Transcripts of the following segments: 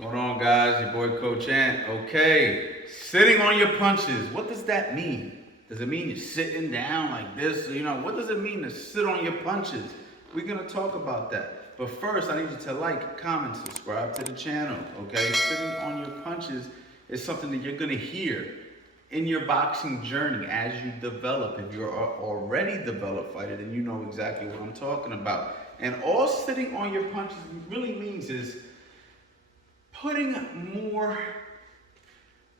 Going on, guys? Your boy Coach Ant. Okay, sitting on your punches. What does that mean? Does it mean you're sitting down like this? What does it mean to sit on your punches? We're gonna talk about that. But first, I need you to like, comment, subscribe to the channel. Okay, sitting on your punches is something that you're gonna hear in your boxing journey as you develop. If you're already developed fighter, then you know exactly what I'm talking about. And all sitting on your punches really means is putting more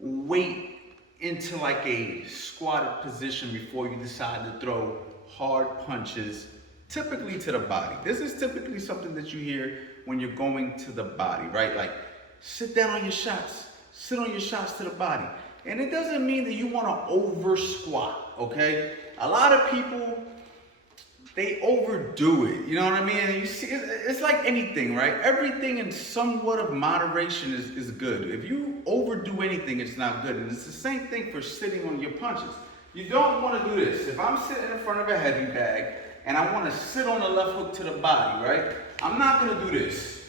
weight into like a squatted position before you decide to throw hard punches, typically to the body. This is typically something that you hear when you're going to the body, right? Like, sit down on your shots, sit on your shots to the body. And it doesn't mean that you want to over squat, okay? A lot of people, they overdo it, you know what I mean? You see, it's like anything, right? Everything in somewhat of moderation is good. If you overdo anything, it's not good. And it's the same thing for sitting on your punches. You don't want to do this. If I'm sitting in front of a heavy bag and I want to sit on the left hook to the body, right? I'm not going to do this,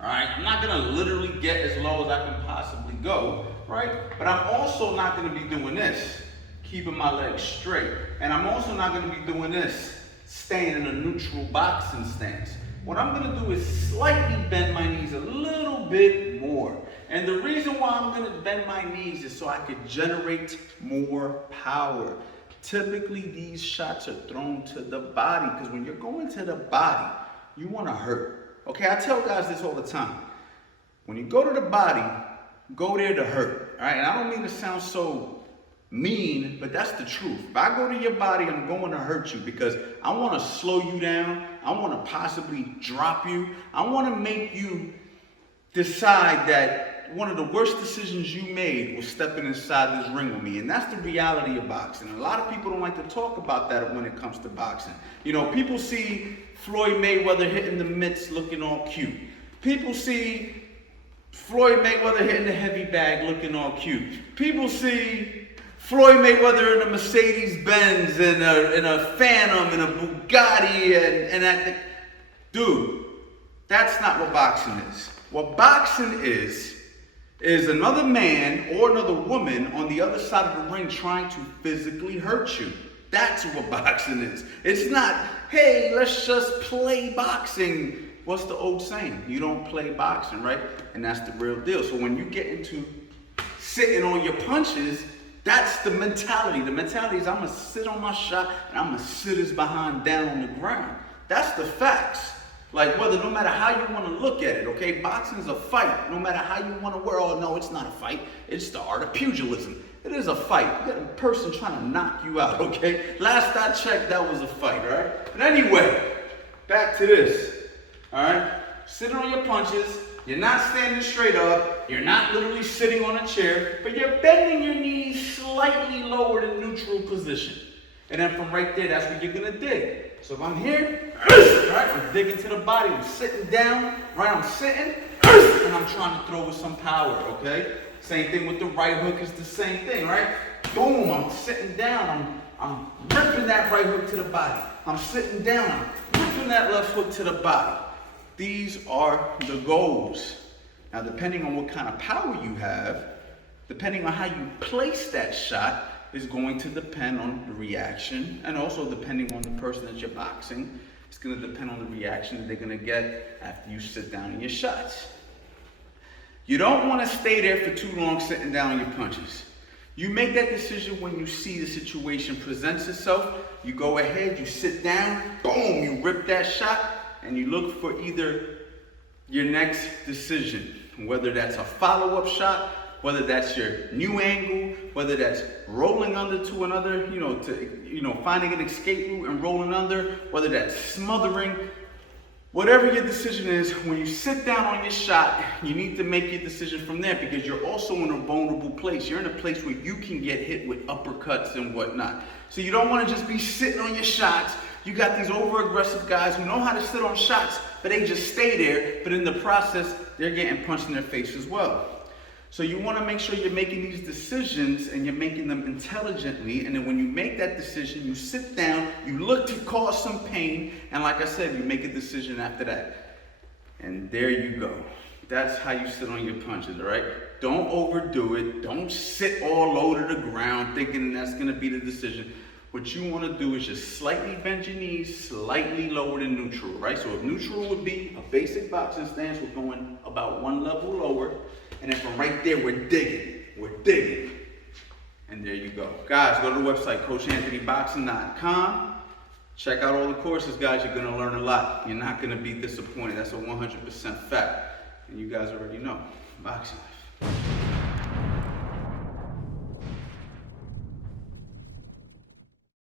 all right? I'm not going to literally get as low as I can possibly go, right? But I'm also not going to be doing this, keeping my legs straight. And I'm also not going to be doing this, staying in a neutral boxing stance. What I'm gonna do is slightly bend my knees a little bit more. And the reason why I'm gonna bend my knees is so I could generate more power. Typically, these shots are thrown to the body because when you're going to the body, you wanna hurt. Okay, I tell guys this all the time. When you go to the body, go there to hurt, all right? And I don't mean to sound so mean, but that's the truth. If I go to your body, I'm going to hurt you because I want to slow you down. I want to possibly drop you. I want to make you decide that one of the worst decisions you made was stepping inside this ring with me. And that's the reality of boxing. A lot of people don't like to talk about that when it comes to boxing. You know, people see Floyd Mayweather hitting the mitts looking all cute. People see Floyd Mayweather hitting the heavy bag looking all cute. People see Floyd Mayweather in a Mercedes-Benz and a Phantom and a Bugatti dude, that's not what boxing is. What boxing is another man or another woman on the other side of the ring trying to physically hurt you. That's what boxing is. It's not, hey, let's just play boxing. What's the old saying? You don't play boxing, right? And that's the real deal. So when you get into sitting on your punches, that's the mentality. The mentality is I'm going to sit on my shot and I'm going to sit his behind down on the ground. That's the facts. Like no matter how you want to look at it, okay? Boxing's a fight. No matter how you want to wear, oh no, it's not a fight. It's the art of pugilism. It is a fight. You got a person trying to knock you out, okay? Last I checked, that was a fight, all right? But anyway, back to this, all right? Sitting on your punches. You're not standing straight up, you're not literally sitting on a chair, but you're bending your knees slightly lower than neutral position. And then from right there, that's where you're gonna dig. So if I'm here, right, I'm digging to the body, I'm sitting down, right, I'm sitting, and I'm trying to throw with some power, okay? Same thing with the right hook, is the same thing, right? Boom, I'm sitting down, I'm ripping that right hook to the body. I'm sitting down, I'm ripping that left hook to the body. These are the goals. Now, depending on what kind of power you have, depending on how you place that shot, is going to depend on the reaction, and also depending on the person that you're boxing, it's going to depend on the reaction that they're going to get after you sit down in your shots. You don't want to stay there for too long sitting down on your punches. You make that decision when you see the situation presents itself. You go ahead, you sit down, boom, you rip that shot, and you look for either your next decision, whether that's a follow-up shot, whether that's your new angle, whether that's rolling under to another, finding an escape route and rolling under, whether that's smothering. Whatever your decision is, when you sit down on your shot, you need to make your decision from there because you're also in a vulnerable place. You're in a place where you can get hit with uppercuts and whatnot. So you don't want to just be sitting on your shots. You got these over-aggressive guys who know how to sit on shots, but they just stay there. But in the process, they're getting punched in their face as well. So you want to make sure you're making these decisions and you're making them intelligently. And then when you make that decision, you sit down, you look to cause some pain. And like I said, you make a decision after that. And there you go. That's how you sit on your punches, all right? Don't overdo it. Don't sit all low to the ground thinking that's gonna be the decision. What you wanna do is just slightly bend your knees, slightly lower than neutral, right? So if neutral would be a basic boxing stance, we're going about one level lower. And then from right there, we're digging. We're digging. And there you go. Guys, go to the website, coachanthonyboxing.com. Check out all the courses, guys. You're gonna learn a lot. You're not gonna be disappointed. That's a 100% fact. And you guys already know, boxing life.